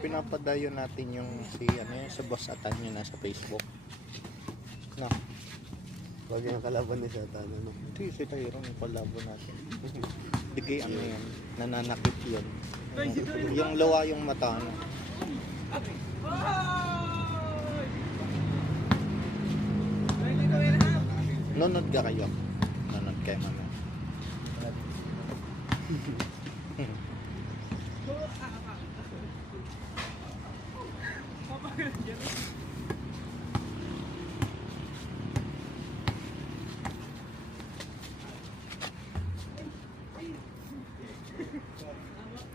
pinapadayo natin yung si ano yun, sa boss atan yun nasa Facebook. No. Wag yung kalaban ni Satan, ano? Hindi, si Tyrone yung palabo natin. Digay ano yan, nananakit yun. Yung lawa yung mata, ano. Nunod ka kayo. Nunod kayo mamaya.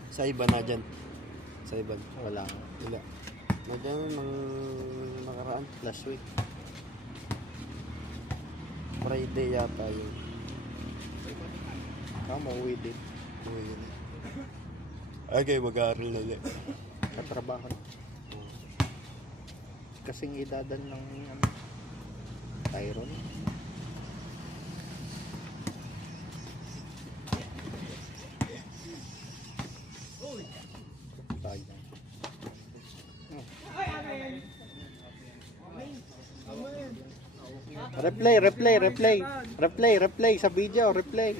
Sa iba na dyan. Sa iba. Wala. Wala. Na dyan, nang nakaraan. Last week. Friday yata yun. Mauwi din. Uwi yun. Okay, mag-aaral na ulit. Katrabaho. Kasing edadan ng ano, Tyrone. Sayang. Replay sa video, replay.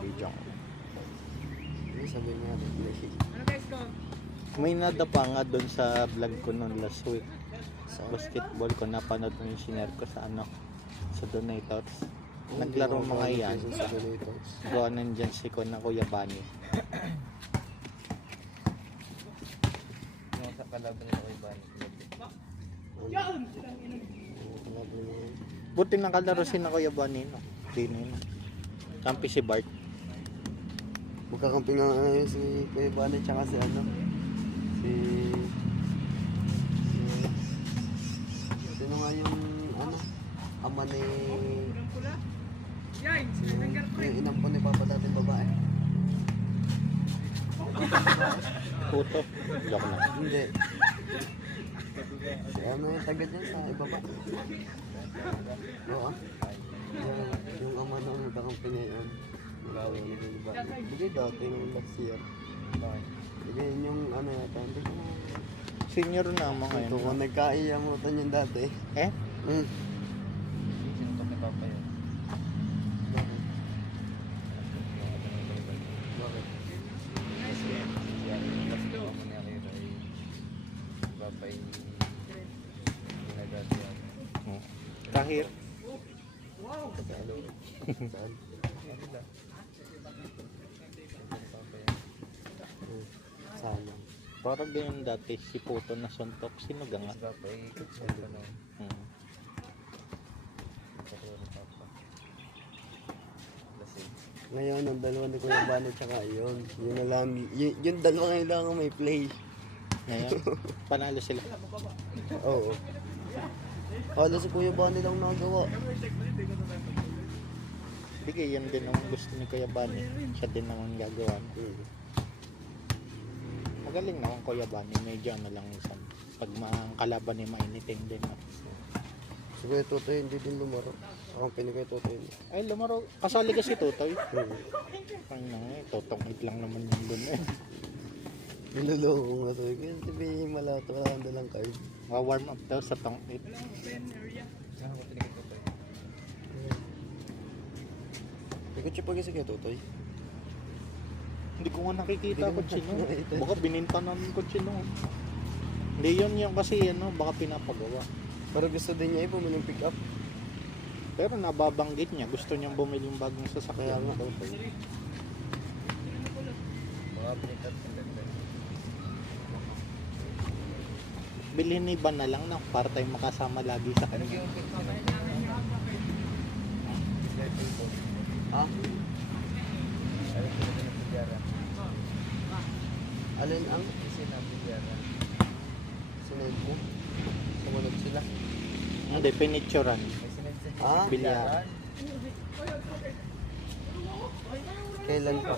Video. Sabi nga, May nadapa nga doon sa vlog ko noon last week. Sa basketball ko, napanood ko yung sinare ko sa ano, sa donators. Naglaro mga yan. Gawa nandyan si ko na Kuya Bani. Yung sa kalaban nila Kuya Bani. Buti nakalaro si na Kuya Bani, no? Dinin. Kampi si Bart. Magkakampi nga si Kuya Bani tsaka si ano. Sino nga yung ano? Ama ni... Yung inampo ni Papa dating babae. Puto. Joke na. Hindi. Si ano yung taga dyan sa ibaba? Oo. Yung ama nung nagkakampi niya yun. Magawin niya yung iba. Hindi dati yung last year. Hindi yung ano yata. Hindi ko na... Senior na mga Ito yun. kung nagkaiyamutan yung dati. Eh? Sinutok ni Papa yun. Bakit? Bakit? Papa yung ginagati yan. Kahir. Saan? Sana. Parang ganyan dati, si Puto na suntok. Sino ga nga? Papa yung kutsento na yun. Katulad ni Papa. Lasing. Ngayon, ang dalawa ni Kuya Bani tsaka yun. Yun na lang. Yung dalawa ngayon lang ang may play. Ngayon, panalo sila. Oo. Kala si Kuya Bani lang nagawa. Sige, yan din ang gusto ni Kuya Bani. Siya din naman gagawa. Magaling naman Kuya Bani. Medyo ano lang isang. Pag ang kalaban ni mainitin din. Si Kuya Totoy hindi din lumaro. Ang pini Kuya Totoy. Ay, lumaro. Kasali kasi Tutoy. Ay, totong lang naman yung dun eh. Niloloko ko nga to. Kaya sabihin malato. Wala kang dalang card. Warm up daw sa tong 8. Saan ko tinigil ko pa yun? Ikot siya pag si Kuya Totoy. Hindi ko nga nakikita Hindi ko naman sino. nakikita. Baka bininta namin ko sino. Hindi yun yung kasi ano, baka pinapagawa. Pero gusto din niya bumili ng pick up. Pero nababanggit niya, gusto niyang bumili yung bagong Kaya sasakyan. nga Totoy. Mga pinitat ang ganda. Bilhin ni Iban na lang na para tayo makasama lagi sa Ano kanya. yung picture? Ha? Ano yung picture ng Pilyara? Alin ang Kasi na Pilyara. sinend ko? Sumunod sila. Hindi, pinicturan. May sinense Ah? Bilyaran. Kailan pa?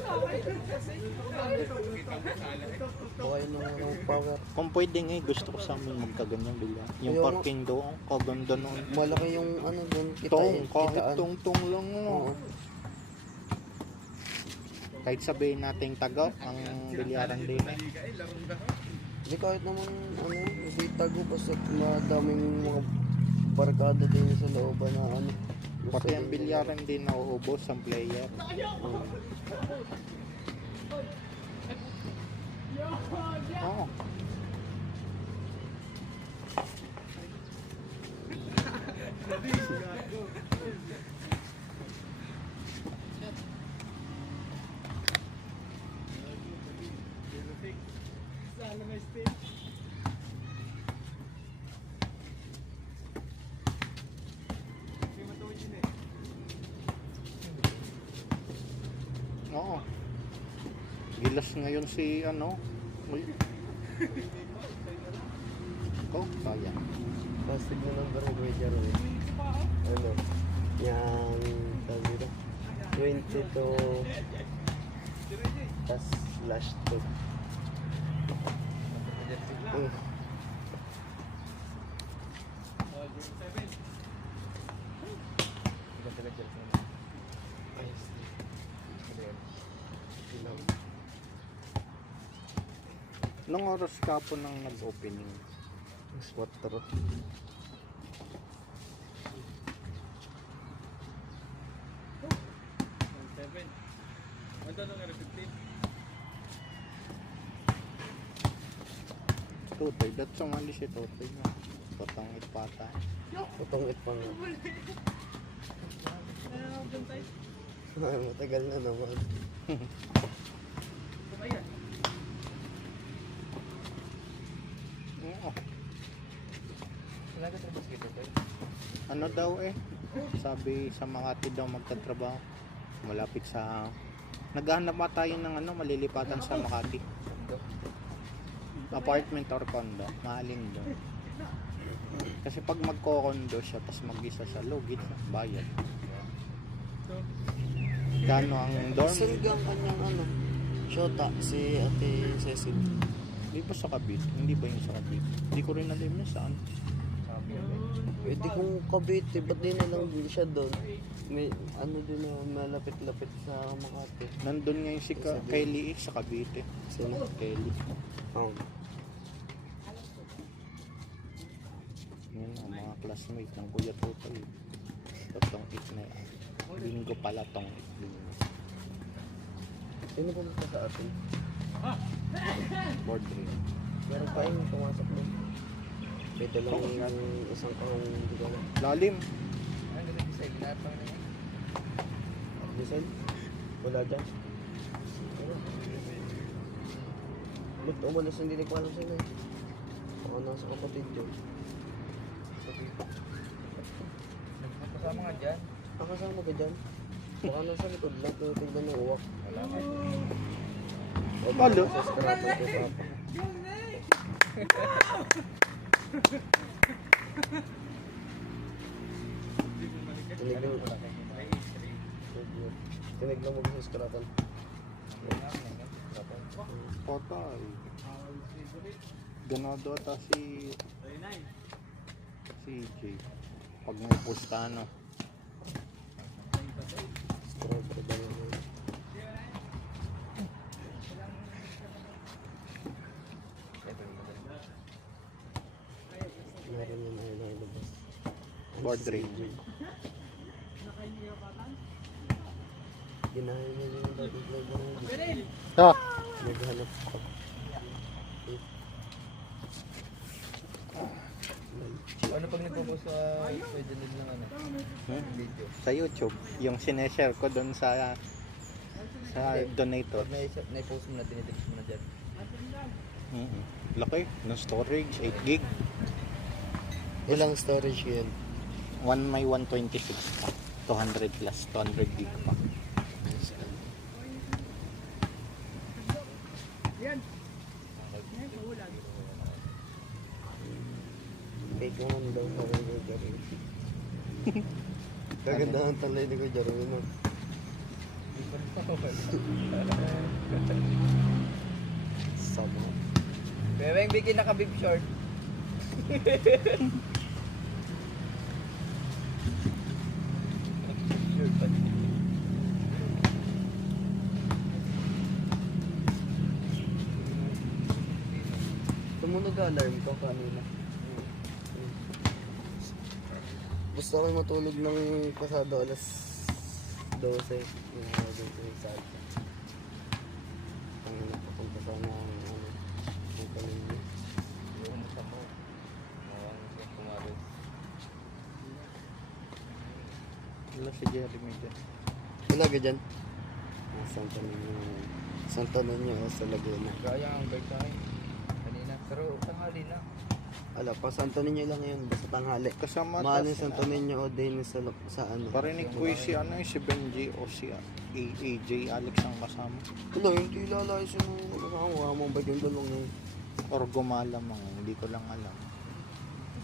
Okay nung power. Kung pwedeng gusto ko sa amin magkaganyan bilya. Yung Ayaw parking doon, kaganda noon. Malaki yung ano doon kita Tong, kahit kitaan. tong lang. Oo. Kahit sabihin nating Tago ang bilyaran din eh. Hindi kahit naman ano, hindi tago basta madaming mga barkada din sa looban na ano. gusto Pati ang din bilyaran din nauubos ang player. nila. Oo. Oo. Gilas ngayon si ano. Uy. Ko, kaya. Pastig na number ko yung Jaro eh. Ano? Yang tawag dito? 22 tas slash 2. Nung oras ka po nang nag-opening? Swatter. Tutoy, that's sumali si Tutoy na. Patang ipata. Putong it pa nga. Ay, matagal na naman. Oo. Wala ka trabaho dito, Toy? Ano daw eh? Sabi sa Makati daw magtatrabaho. Malapit sa... Naghahanap pa tayo ng ano, malilipatan sa Makati. Sundo. Apartment or condo. Mahalin daw. Kasi pag magko-condo siya, tapos mag-isa siya, lugit na, bayad. Kano ang dorm? Saan kanyang ano? Shota, si Ate Cecil. Di ba sa Cavite? Hindi ba yung sa Cavite? Hindi ko rin alam yun saan. Sabi. Pwede kong Cavite, ba't di na lang din siya doon? May ano din na malapit-lapit sa Makati. Nandun nga yung si Kylie sa Cavite. Sino? Kylie. Oh. Yun ang mga classmate ng Kuya Tutoy. Totong it na yan. Linggo pala tong it. Linggo. Sino pumunta sa atin? Board ring. Meron pa yung pumasok doon. Pwede lang yung isang kahong hindi ko alam. Lalim. Ang ganda design. Lahat pa rin. Design? Wala dyan. Ba't umalas hindi ko alam sila eh. Baka nasa kapatid yun. Nagpapasama nga dyan. Kasama ka dyan? Baka nasa likod lang, tinitignan ng uwak. Wala ka. O Halo. sa skaratan kay Papa. Tinignan Wala kayo. tinignan mo ba sa skaratan? Potay. Ganado ata si Jay. Pag may pusta ano. Skaratan ba yun? Meron yun ay nailabas. Board ring. Ginahin niya yung dati driver na yun. Ah! Naghanap ako. Ano pag nagpo-post sa pwede nila ng ano? Video. Sa YouTube. Yung sineshare ko doon sa donator. Pag na-post mo na, tinitipis mo na dyan. Laki. No storage. 8 gig. Ilang storage yun? One may 126 pa. 200 plus. 200 gig pa. Fake naman daw talay ni Jaro. Kagandahan talay ni Jaro yun. No? Sama. Bebeng, bigyan naka-bib short. Short pa. Nasunog alarm ko kanina. Gusto ko matulog ng pasado alas 12. Yung mga dito yung side. Ang napapunta sana ang kanina. Yung sa mo. Ano siya kumaro. Wala si Jeremy dyan. Wala ka dyan? Santo Niño sa Laguna. Kaya ang bike tayo. Kanina. Pero tanghali na. Ala, pa Santo Niño lang yun, basta tanghali. Kasama Mahal yung Santo Niño o din sa ano. Parinig ko yung si ano yung si Benji o si AJ Alex ang kasama. Wala, hindi lalayas yung nakakawa mong bike yung dalawang yun. Or gumala mga, hindi ko lang alam.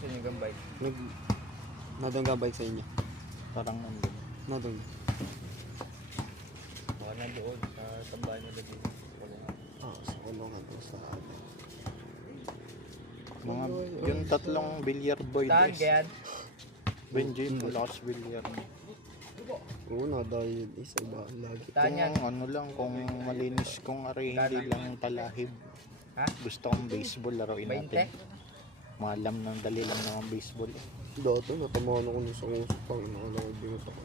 Saan yung bike? Nadong ka bike sa inyo? Parang nandun. Nadong. Baka nandoon sa tambahan nila dito. Wala nga. Sa kulungan to sa atin. Mga, yung tatlong billiard boy Saan guys. kaya? Benji plus billiard. Una dahil isa ba lagi. Saan yan? Kung ano lang, kung malinis, kung aray hindi lang talahib. Ha? Gusto kong baseball, laruin 20? natin. Malam ng dali lang naman baseball. Dati natamaan ako nung sa usap pang nakalawag bingot ako.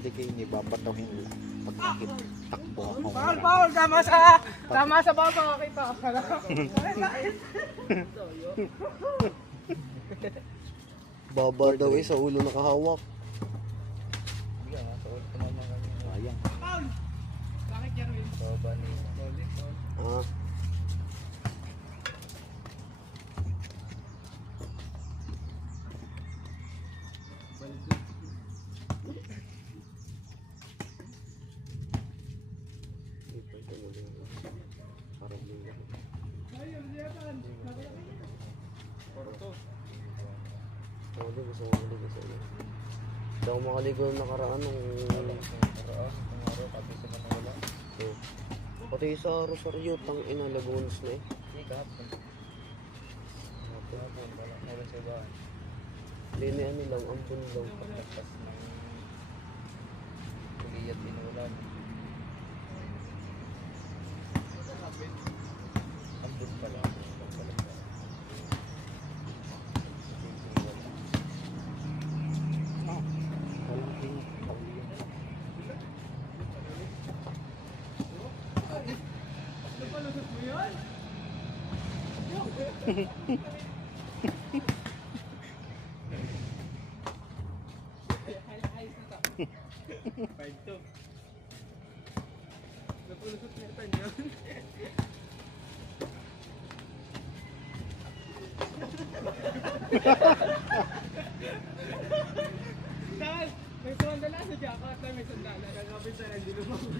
Hindi kayo nibabatuhin lang. Pag nakitakbo ako. Paul, tama sa bawal ko kita. Baba daw sa ulo nakahawak. Hindi nga. Sa ulit naman mga kanina. Sayang. Bakit Jerwin? Sa baba ni Ah. Hindi ako makaligo ng nakaraan ng Paraan. Kumaro. Kapit sa mga wala. pati sa Rosario, tang ina Lagunas na eh. Hindi kahapon. Kahapon. Wala. Wala sa bahay. Hindi na ano lang, ampun lang. Paglakas ng kuliyat inulan. Ambun pala. Walang king. Pauli yun. Napalusot mo yun? Napalusot mo yun yun? Dahil may sandala sa jacket na may sandala. Nagkapit sa hindi lumabog.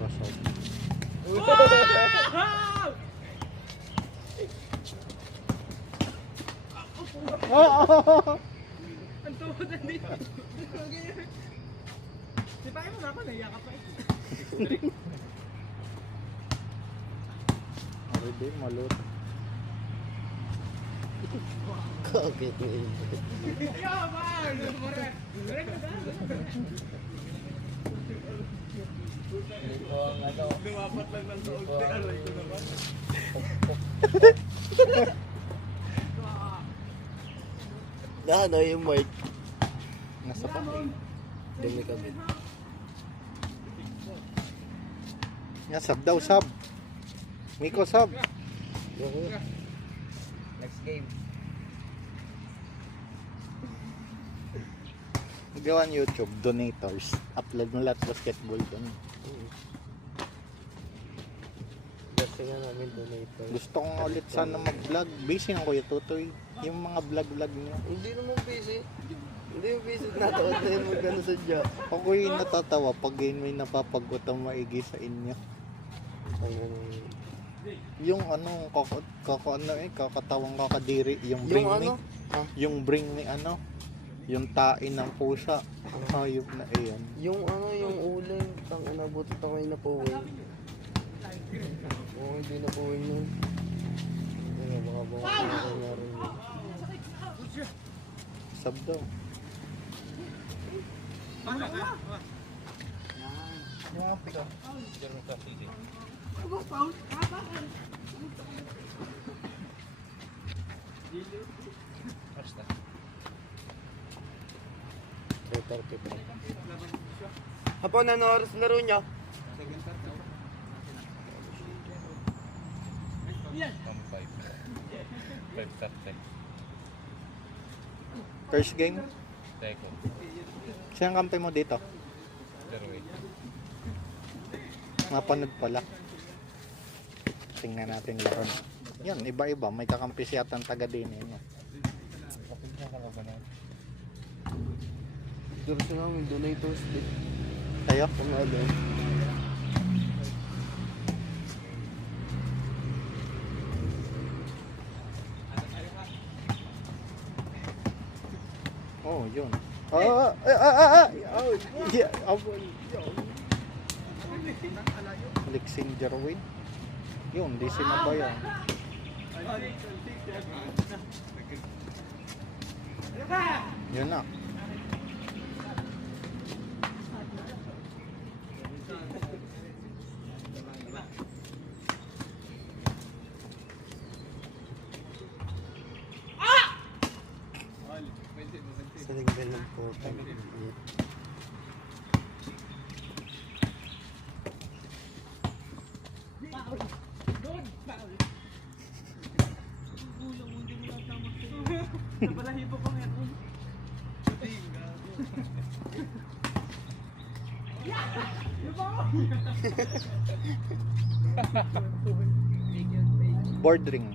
Cross out. Ang tuhod na dito. Di pa kayo mo na ako, naiyak ka pa eh. Ari din, malot. Kagit na eh. Yaman! Direct na dahil. Dito ang ano. Lumapat lang ng tuhod. Dito ang Aray ko naman. Ano yung mic? Nasa pati. Dumi kami. Nga, sub daw, sub. Miko, sub. Next game. Gawan YouTube, donators. Upload mo lahat basketball doon. Gusto nga namin donator. Gusto kong ulit sana mag-vlog. Busy ng Kuya Tutoy. Yung mga vlog-vlog niyo. Hindi naman busy. Hindi yung busy nataon na yung magkano sa dya. Ako yung natatawa pag may napapagod ang maigi sa inyo. Yung ano, kakatawang kakadiri. Yung bring Yung ni, ano? Ah, yung bring ni ano, yung tain ng pusa. Hayop na iyan. yung ano, yung uling. Tang inabuti ito ngayon na po eh. Oo, hindi na po eh nun. Baka bukas na rin. Sub daw. Kumampi ka. Jeremy ka, sige. Basta. 3:30 pa. Hapon, ano oras laro nyo? 5:30. First game, Teko. siyang kampi mo dito? Jeremy. Mapanood pala. Tingnan natin laro. Yan, iba-iba. May kakampi siya ang taga din. Kapag ka ba na? Duro siya namin, donators din. Tayo? Kung ano. Oh, yun. Yeah, Lexing Jerwin. Yun, di sinabayan. Yun na. Sa linggal ng putang. Napalahipo pa ngayon. Board ring.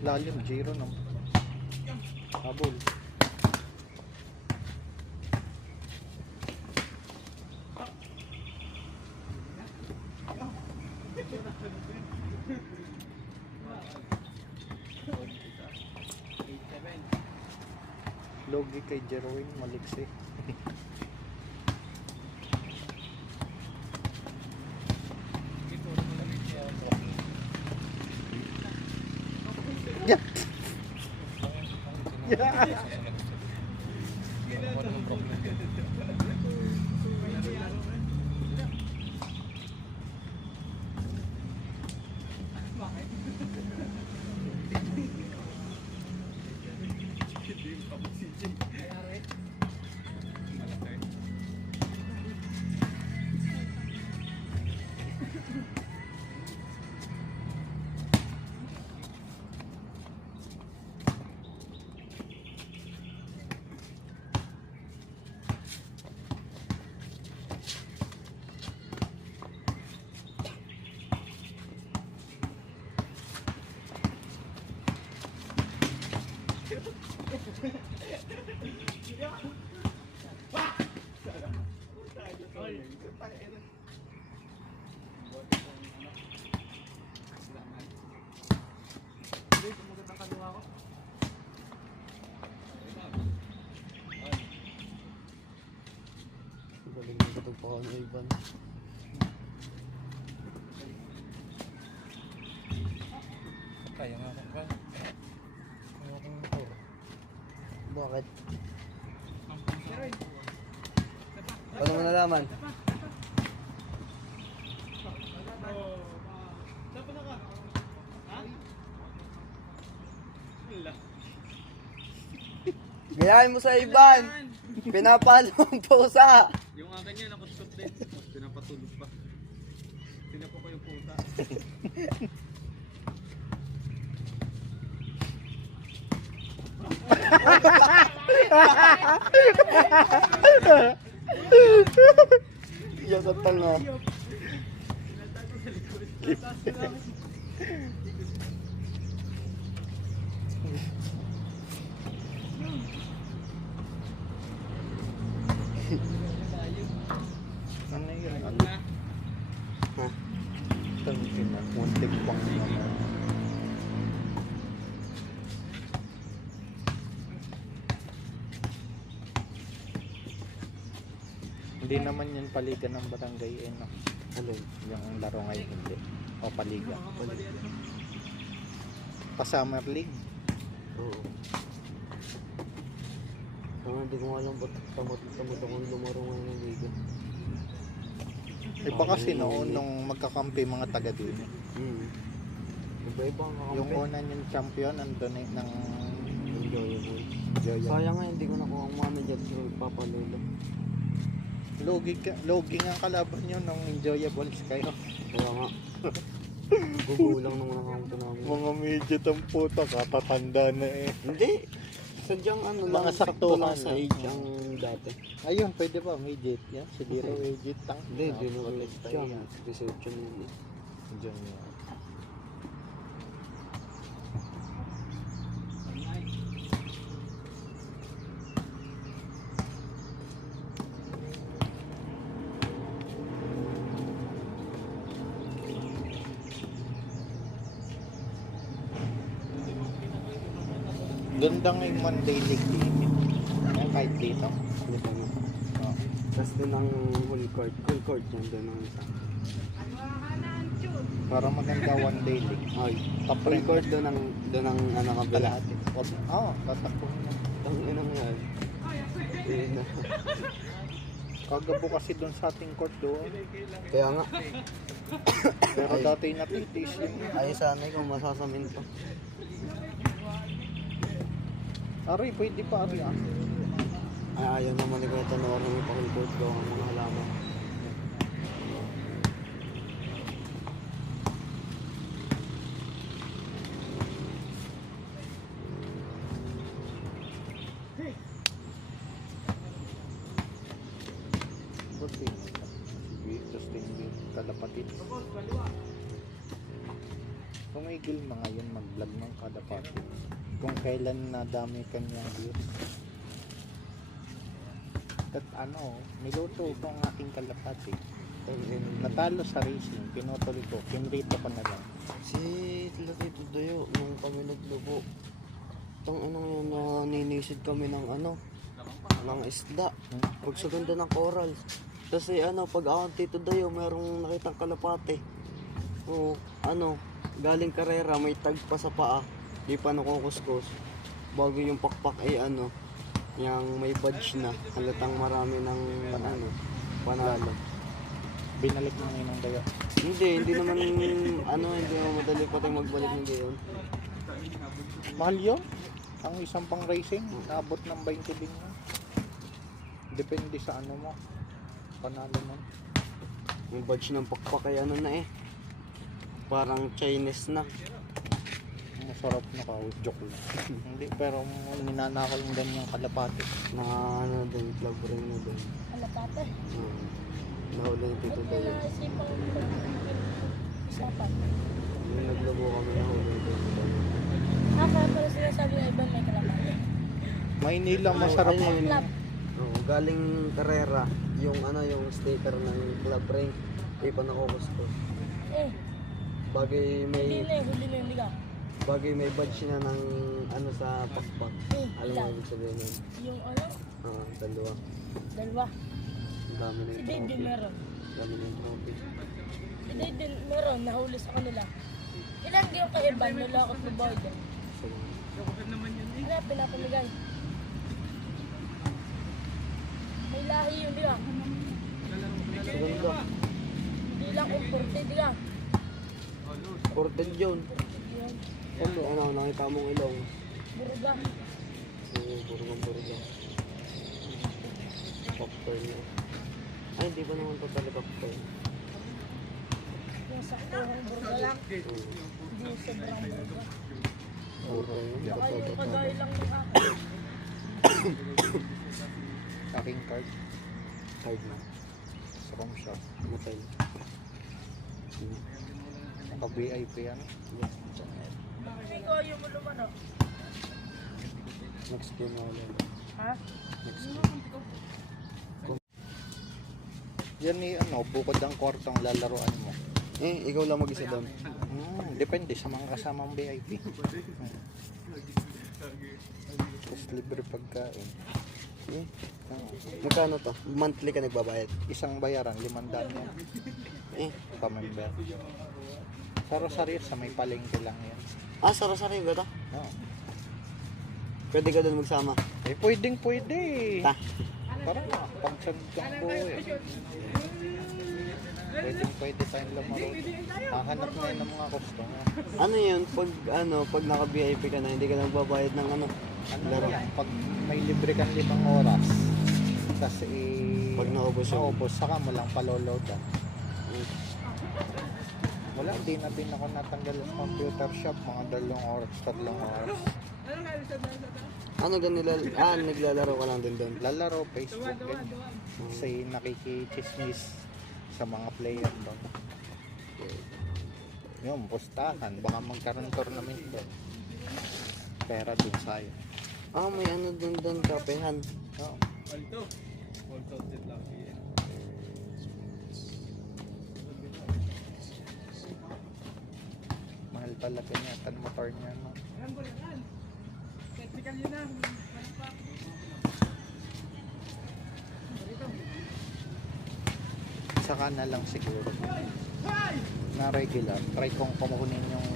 Lalim, Giro no. Habol. Logi kay Jerwin, maliksi. Yeah. Yeah. Galing na katagpakan ng Ivan. Kaya nga ako ba? Kaya ako ng tour. Bakit? Paano mo nalaman? Gayahin mo sa Ivan! Pinapalo ang pusa! Yung akin niya, nakutkot din. Pinapatulog pa. Tinapo ko yung puta. Iyak ang tanga. Ano yun? Ano? Ha? Tangin na. Muntik pang naman. Hindi naman yun paligan ng barangay eh, no? Ano? Yung laro ngayon hindi. O paliga. Pa Summer League. Oo. Hindi ko alam ba't tamad akong lumaro ngayon ng liga. Iba kasi noon nung magkakampi mga taga din. Iba-iba ang kakampi. Yung una yung champion, nandun eh, ng Enjoyable. Joya. Sayang nga, hindi ko nakuha ang manager sa Papalolo. Logi nga kalaban nyo nung enjoyables kayo. Kaya nga. Gugulang nung nakakampi namin. Mga midget ang puto, katatanda na eh. Hindi. Sadyang ano Mga lang, sakto lang saktuhan sa lang. age ang dati. Ayun, pwede ba midget yan? Si Diro midget tang. Hindi, di na ulit siya. Reception yun eh. Diyan yan. Ganda nga yung Monday League dito. Yan, kahit dito. Hindi pa nga. Oh. Tapos din ang full court. Full court yan doon ang isa. Para maganda one day league. Ay, Top full rank court doon ang ano kabila. kalahati. Oo, tatakbo na. Ang ina nga. Eh, na. Kagabo kasi doon sa ating court doon. Kaya nga. Pero Ay. dati natitis yun. Ay sana kung masasamin pa. Ari, pwede pa Ari ah. Ay ayaw naman ni Kuya Tanor na may pa-full court ko ang mga halaman. Buti. Sige, sustain din. Kalapatit. Tumigil mga yun mag-vlog ng kalapatit. Kung kailan nadami kanyang views. At ano, niluto ko ang aking kalapati. Natalo sa racing, pinutuloy ko, pinrito ko na lang. Si Tito Dayo, nung kami naglubo, tang ano yun, ninisid kami ng ano, ng isda. Pag sa ganda ng coral. Kasi ano, pag ako Tito Dayo, merong nakitang kalapate. O ano, galing karera, may tag pa sa paa, di pa nakukuskus. Bago yung pakpak ay ano, yung may badge na, halatang marami ng ano, panalo. Binalik mo ngayon ng dayo. Hindi naman ano, hindi naman madali pati magbalik ng gayon. Mahal yun. Ang isang pang racing, naabot ng 20 din na. Depende sa ano mo. Panalo mo. Yung badge ng pakpak ay ano na eh. Parang Chinese na. Masarap na ka. Joke lang. Hindi, pero ninanakaw yung ganyang kalapati. Na ano din, club ring na din. Kalapate. Nahuli yung Tito Ba't Dayo. naisipang usapan? Yung naglabo kami nahuli yung Tito Dayo. Kaya pala sinasabi na iba may kalapate. Maynila masarap. Ano yun? Club. Oo, galing karera, yung ano yung sticker ng club ring, di pa nakukuskus. Eh, Bagay huli may na ka. bagay may badge na ng ano sa pakpak. Eh, Alam mo ilan? ibig sabihin nun? Yung ano, Dalawa. dalawa. Ang dami na Si yung Dave din trophy. meron. Ang dami na yung trophy. Si Dave din meron, nahuli sa kanila. Ilan yung kaiban, nalakot na board. So, Ano, pinapamigay. May lahi yun, di ka? sa ganda. Hindi lang importe, di ka? Ported yun. Yun, Ano, nakita mong ilong. buruga. Oo, burugang. Cocktail na. Ay, hindi pa naman totally cocktail. Yung saktuhang buruga lang. Oo. Hindi sobrang buruga. Okay, Baka yung totoo. kagaya lang ng akin. Aking card. Card na. Sa home shop. Matay. Naka VIP yan. Yes. Ikaw yung mo lumano. Next game na ulit. Ha? Next game. Yan ni ano, bukod ang kwartong lalaroan mo. Eh, ikaw lang mag-isa doon. Depende sa mga kasamang VIP. Tapos libre pagkain. Eh, Oo. magkano to? Monthly ka nagbabayad? Isang bayaran, 500 yan. Eh, Pa-member. Saro-sari sa may palengke lang yan. saro-sari ba to? Oo. Pwede ka doon magsama. Eh, pwedeng pwede. Ta. Parang pagsagkang buhay. Pwedeng pwede tayong lumaro. Hahanap na yun ng mga customer. Ano yun, pag naka-VIP ka na, hindi ka nagbabayad ng ano? Ano Laro. lang, pag may libre kang 5 oras, kasi Pag naubos yun. naubos, saka mo lang paloloadan. Wala, hindi na din ako natanggal sa computer shop, mga 2 oras, 3 oras. Ano ganila? Naglalaro ka lang din doon. Lalaro, Facebook, ganyan. Kasi nakikichismis sa mga player doon. Yung pustahan, baka magkaroon tournament doon. Pera din sa'yo. May ano doon, kapehan. Oo. Mahal talaga niya, tan motor niya. No? Technical yun na. Saka na lang siguro na regular. Try kong kumukunin yung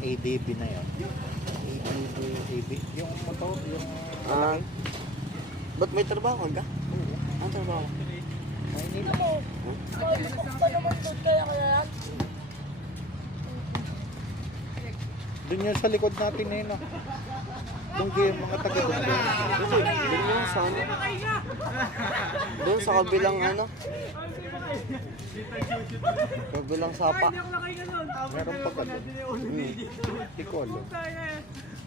ADB na yun. ADB, yung motor, yung Ah, ba't may trabaho ka? Ano trabaho? Ano mo? Malipok pa naman doon kaya yan. Doon yun sa likod natin na yun. Doon yung mga taga doon. Doon yun sa ano? Doon sa kabilang ano? Kabilang sapa. Meron pa ka doon. Hindi ko alam.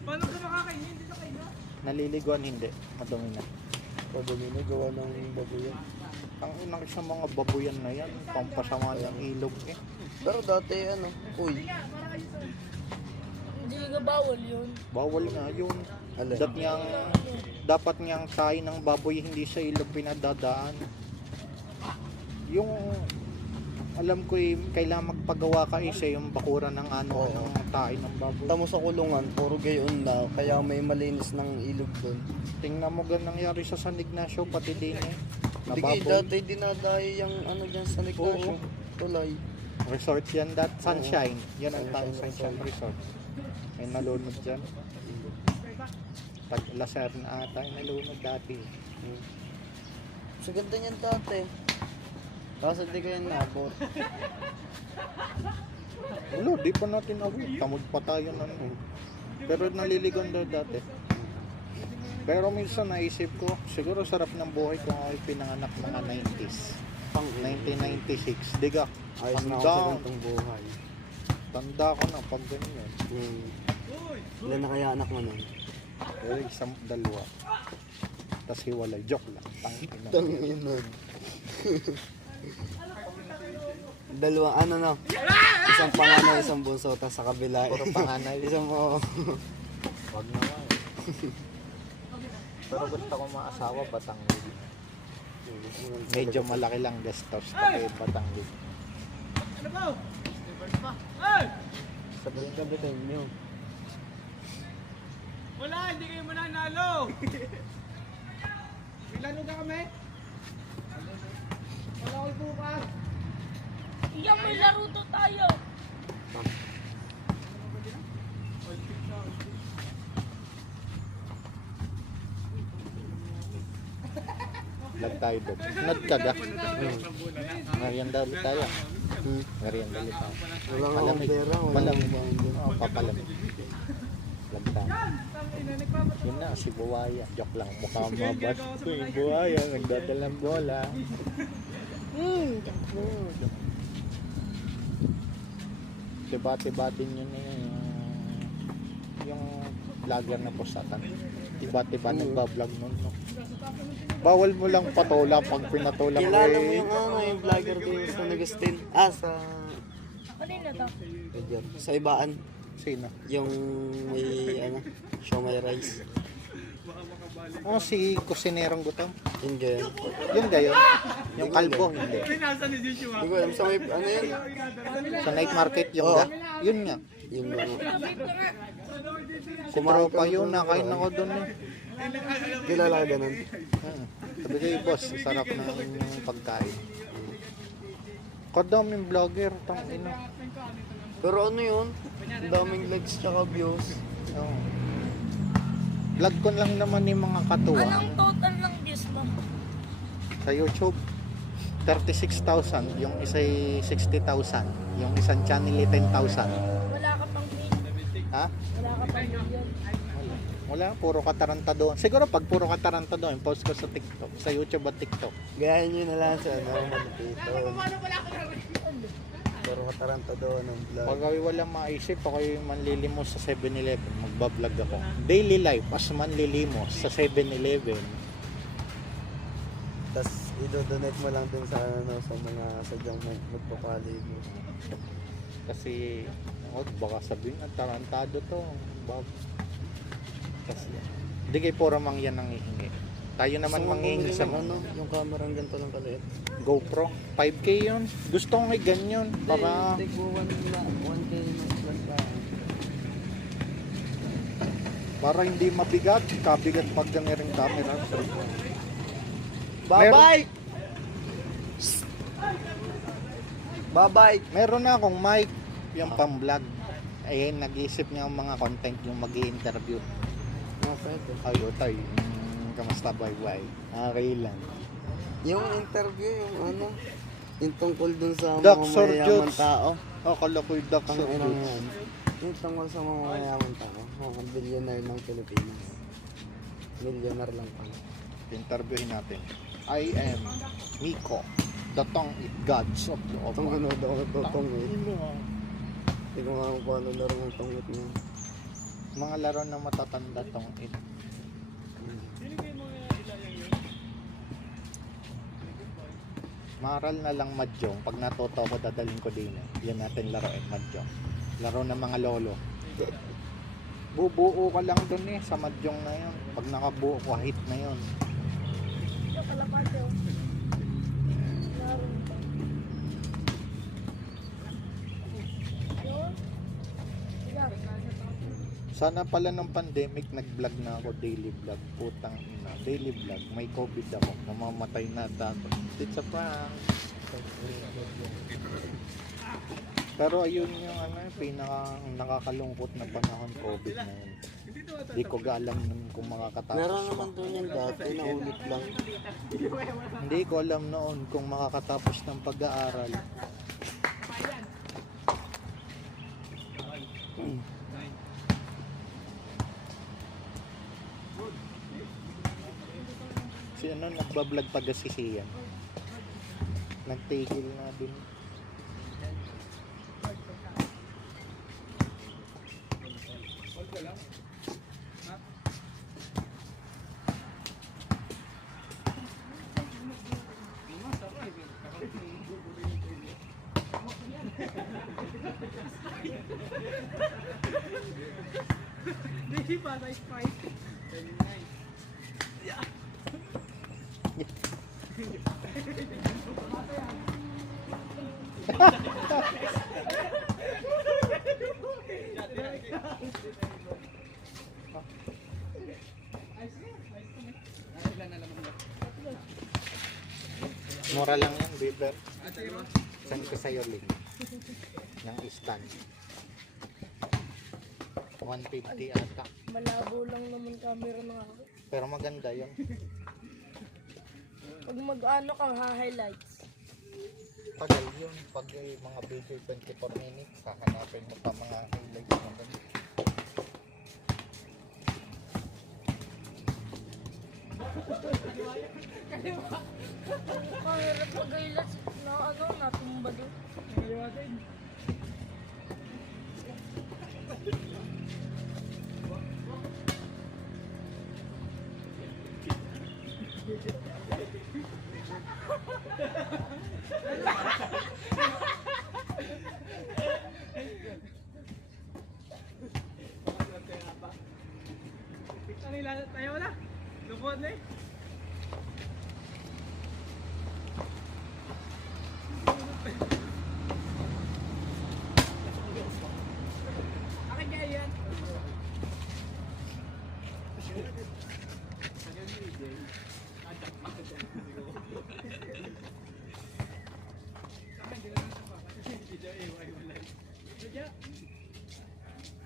Paano ka makakain? Hindi ka kain na? Naliliguan hindi. Madumi na. Pabili na gawa ng babuyan. Ang unang sa mga babuyan na yan, pampasama ng ilog eh. Pero dati ano, uy, Hindi ka bawal yun. Bawal nga yun. alin? Dapat niyang kain ng baboy hindi sa ilog pinadadaan. Yung alam ko kailangan magpagawa ka isa yung bakuran ng ano Oo. ng tayo ng baboy. Tamo sa kulungan, puro gayon na, kaya may malinis ng ilog doon. Tingnan mo ganang nangyari sa San Ignacio pati din eh. Na Hindi kayo baboy. dati dinadayo yung ano dyan sa Ignacio. Tulay. Resort yan that Sunshine. Yan ang Sunshine tawag Sunshine Resort. May nalunod dyan. Pag Lacerna ata ay nalunod dati. Sa ganda niyan dati. Kaso di ko yan naabot. Wala, di pa natin abot. Tamod pa tayo na nun. Pero naliligon daw dati. Pero minsan naisip ko, siguro sarap ng buhay kung ako pinanganak mga 90s. Pang 1996. Diga, ayos na ako sa tanda, ganitong buhay. tanda ko na pag ganyan. Ilan na kaya anak mo nun? Pero isang dalawa. Tapos hiwalay. Joke lang. Tangina. Tanginan. Dalawa, ano no? Isang panganay, isang bunso, tapos sa kabila. Puro panganay. Isang mo. Wag naman. Pero gusto ko maasawa Batanggid. Medyo malaki lang gastos kasi Batanggid. Ano ba? Hey! Sabihin ka bitin nyo. Wala, hindi kayo mananalo. May laro ka kami? Wala ko bukas. Iyan, may laro to tayo. Lag tayo doon. Nagkaga. Merienda ulit tayo. Merienda ulit tayo. Wala nga akong Palamig. pera. Wala Palamig. akong baon dun. Oo, papalamig. Lag tayo. Yun na, si Buwaya. Joke lang. Mukha mabas. Ito yung Buwaya. Nagdadalang bola. Tiba-tiba din yun eh. Yung vlogger na posatan. Tiba-tiba nagbablog nun. No? Bawal mo lang patola pag pinatola mo Kilala mo yung ano, yung vlogger din sa Nagustin. Sa... Kanina to. Sa Ibaan. Sino? Yung may ano, show my rice. Oh, si Kusinerong Gutom. Yun ganyan. Yun gayon. Yung kalbo, hindi. Hindi ko alam sa may, ano yun? Sa night market yung Oo. Yun nga. Yung ano. Si Tropa yun, nakain ako doon eh. Kilala ka ganun. Sabi ko, boss, sarap ng pagkain. Kadaming vlogger, tangina. Pero ano yun? Ang daming likes tsaka views. Oh. Vlog ko lang naman yung mga katuwa. Anong total ng views mo? Sa YouTube, 36,000. Yung isa ay 60,000. Yung isang channel ay 10,000. Wala ka pang million. Ha? Wala ka pang million. Wala, puro kataranta doon. Siguro pag puro kataranta doon, post ko sa TikTok, sa YouTube at TikTok. Gayahin nyo na lang sa ano, malupito. Puro kataranta doon ng vlog. Pag walang maisip, ako yung manlilimos sa 7-Eleven, magbablog ako. Daily life as manlilimos sa 7-Eleven. Tapos idodonate mo lang din sa ano, sa mga sadyang magpapalay mo. Kasi, baka sabihin, tarantado to. Kasi, hindi kay puro mang yan ang hihingi. Tayo naman manghihingi sa ano, yung camera ang ganito lang kaliit. GoPro. 5K yun. Gusto ko nga ganyan. Para, Take mo 1K mas plus pa. para hindi mabigat. Kabigat pag ring camera. Bye-bye! Bye-bye! Meron na akong mic. Yung pang-vlog. Ayun, nag-iisip niya ang mga content yung mag-i-interview. Okay. Ay, utay. Kamusta, bye-bye? Okay lang. Yung interview, yung ano, yung tungkol dun sa Doc, mga Sir mayayaman Jutes. tao. Akala ko'y duck Ang sa ina roots. yan. Yung tungkol sa mga mayayaman tao. Mga billionaire ng Pilipinas. Millionaire lang pala. Interviewin natin. I am Miko, the tongue it gods of the Itong Opa. ano daw ito, tungit. Ino, Hindi ko nga kung paano laro ng tungit mo. mga laro na matatanda tong it. Maral na lang Mahjong. Pag natuto ko, dadalhin ko din. Yan natin laruin, Mahjong. Laro ng mga lolo. Bubuo ka lang dun sa Mahjong na yun. Pag nakabuo ko, hit na yun. Ito pala pa ito. Naroon pa. Yun. Yan. Sana pala nung pandemic, nag-vlog na ako, daily vlog. Putang ina, daily vlog. May COVID ako, namamatay na dato. It's a prank. Pero ayun yung ano, pinaka nakakalungkot na panahon, COVID na yun. Hindi ko alam nun kung makakatapos. Meron naman doon yung dati na ulit lang. Hindi ko alam noon kung makakatapos ng pag-aaral. Si ano, nagbablog pag si Sian. Nagtigil na din. Hindi pa, size 5. Mura lang yan, Bieber. Saan ko sa'yo link? Ng stand. 150 ata. Malabo lang naman camera ng ako. Pero maganda yun. Pag mag-ano kang ha-highlights. Tagal yun. Pag mga video 24 minutes, hahanapin mo pa mga highlights mo doon. Kahirap mag-highlights na ano, natumba doon. Tayo na. Lukod na eh. Akin kaya yan.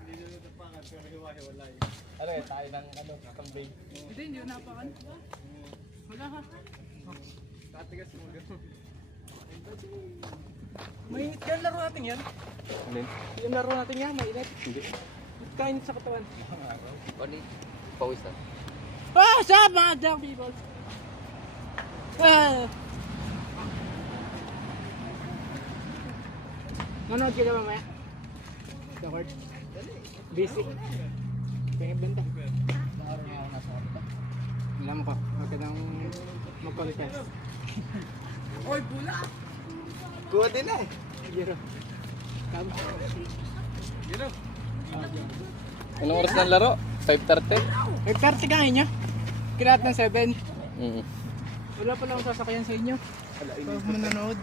Hindi na natapa Ano eh, tayo ng ano, kambing. Hindi, hindi ko napakan. Wala ha. Tatigas mo gano'n. Mainit yan, laro natin yan. Alin? Yung laro natin yan, mainit. Hindi. Kainit sa katawan. Bali, pawis na. Ah, sa mga junk people. Ah. Manood ka na mamaya? Sa court? Busy. Pengen benta. Alam ko, huwag ka nang mag-contest. Oy, bula! Kuha din eh. Giro. Come. Giro. Anong oras ng laro? 5:30? Nag-30 ka niya? Kinaat ng 7. Mm. Wala pa lang sasakyan sa inyo. Huwag mo nanood.